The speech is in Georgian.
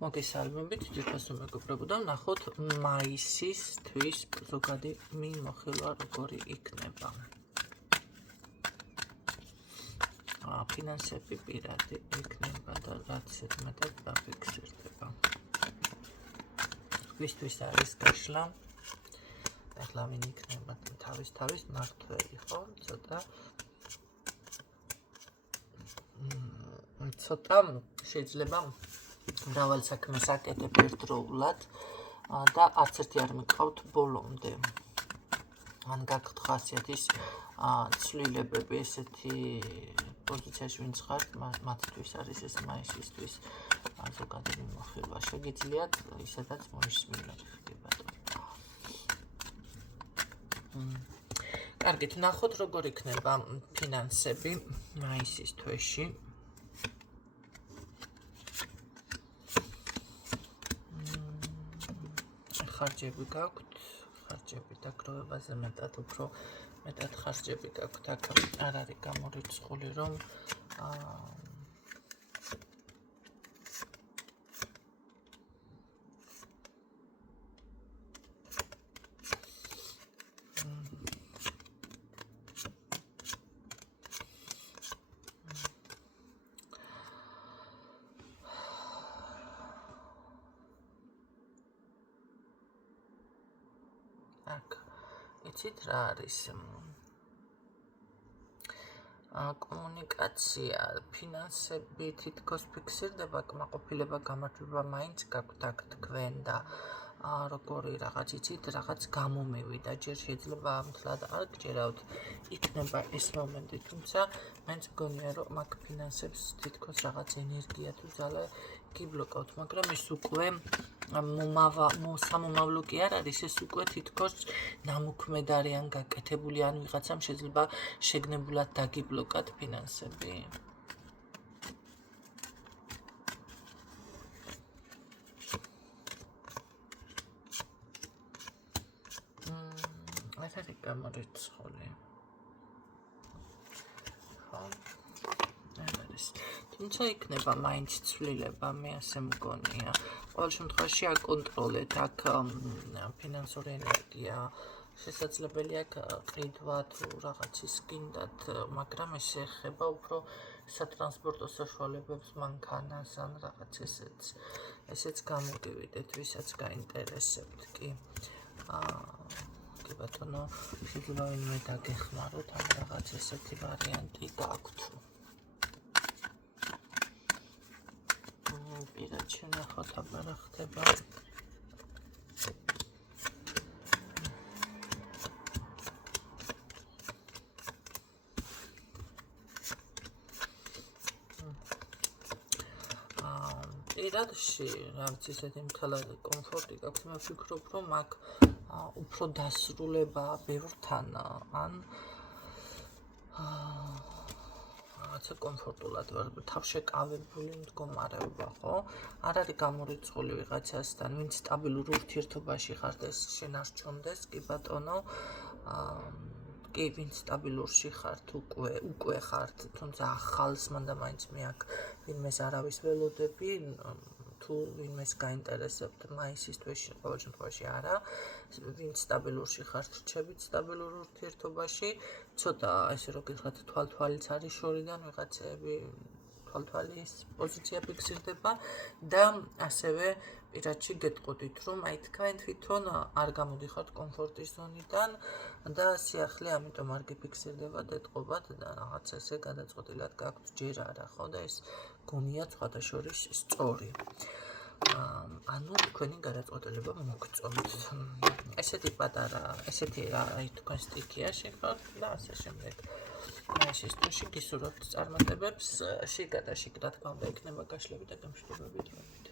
მოგესალმებით, ძირფასო მეგობრებო და ვნახოთ მაისის თვის ზოგადი მიმოხილვა როგორი იქნება. ფინანსები პირადი იქნება და რაც მეტად დაფიქსირდება. ვისთვის არის გაშლა? ახლა ვინ იქნება თავის მართველი, ხო? ცოტა შეიძლება მრავალ საქმეს აკეთებ ერთდროულად და არც ერთი არ მიყავთ ბოლომდე. ან გაქვთ ხასიათის ცვლილებები, ესეთი პოზიციაში ვინც ხართ, მათთვის არის ეს მაისისთვის ზოგადი მიმოხილვა. შეგიძლიათ ისედაც მოისმინოთ. კარგით, ვნახოთ როგორ იქნება ფინანსები მაისის თვეში. ხარჯები გაქვთ, ხარჯები დაგროვებაზე უფრო მეტად ხარჯები გაქვთ, აქ არ არის გამორიცხული, რომ იცით რა არის კომუნიკაცია, ფინანსები თითქოს ფიქსირდება, კმაყოფილება, გამარჯვება მაინც გაქვთ აქ თქვენ და როგორი რაღაც იცით, რაღაც გამომივიდა, ჯერ შეიძლება ამთლად არ გჯერავთ, იქნება ეს მომენტი, თუმცა მაინც მგონია, რომ აქ ფინანსებს თითქოს რაღაც ენერგია თუ ძალა გიბლოკავთ, მაგრამ ეს უკვე სამომავლო კი არ არის, ეს უკვე თითქოს ნამოქმედარი ან გაკეთებული, ან ვიღაცამ შეიძლება შეგნებულად დაგიბლოკათ ფინანსები. ეს არის გამორიცხული. თუმცა იქნება მაინც ცვლილება, მე ასე მგონია. ყოველ შემთხვევაში აკონტროლეთ აქ ფინანსური ენერგია, შესაძლებელია ყიდვა თუ რაღაცის გინდათ, მაგრამ ეს ეხება უფრო სატრანსპორტო საშუალებებს, მანქანას ან რაღაც ესეც გამოგივიდეთ, ვისაც გაინტერესებთ კი. კი ბატონო, შეიძლება ვინმე დაგეხმაროთ, ან რაღაც ესეთი ვარიანტი გაქვთ. პირადში ვნახოთ, აბა რა ხდება. პირადში რაღაც ისეთი მთლიანი კომფორტი გაქვთ, მე ვფიქრობ, რომ აქ უფრო დასრულება ბევრთან, ან რაღაცა კომფორტულად ვარ, თავშეკავებული მდგომარეობა, ხო? არ არის გამორიცხული ვიღაცასთან, ვინც სტაბილურ ურთიერთობაში ხართ, ეს შენარჩუნდეს, კი ბატონო. კი, ვინც სტაბილურში ხართ, უკვე ხართ, თუმცა ახალს მანდა მაინც მე აქ ვინმეს არავის ველოდები, თუ ვინმეს გაინტერესებთ მაისის თვეში, ყოველ შემთხვევაში არა, ვინც სტაბილურში ხართ, რჩებით სტაბილურ ურთიერთობაში, ცოტა ესე რომ გითხრათ თვალთვალიც არის შორიდან, ვიღაცები თვალთვალის პოზიცია ფიქსირდება და ასევე პირადში გეტყოდით, რომ აი თქვენ თვითონ არ გამოდიხართ კომფორტის ზონიდან და სიახლე ამიტომ არ გიფიქსირდება დეტყობათ და რაღაც ესე გადაწყვეტილად გაქვთ, ჯერ არა, ხო და ეს გონია სხვათა შორის სწორი. ანუ თქვენი გადაწყვეტილება მოგწონთ. ესეთი პატარა, ესეთი აი თქვენ სტიქიაში ხართ და ასე შემდეგ. მაისის თვეში გისურვებთ წარმატებებს, შიგადაშიგ რა თქმა უნდა იქნება გაშლები და გამშვიდობებით.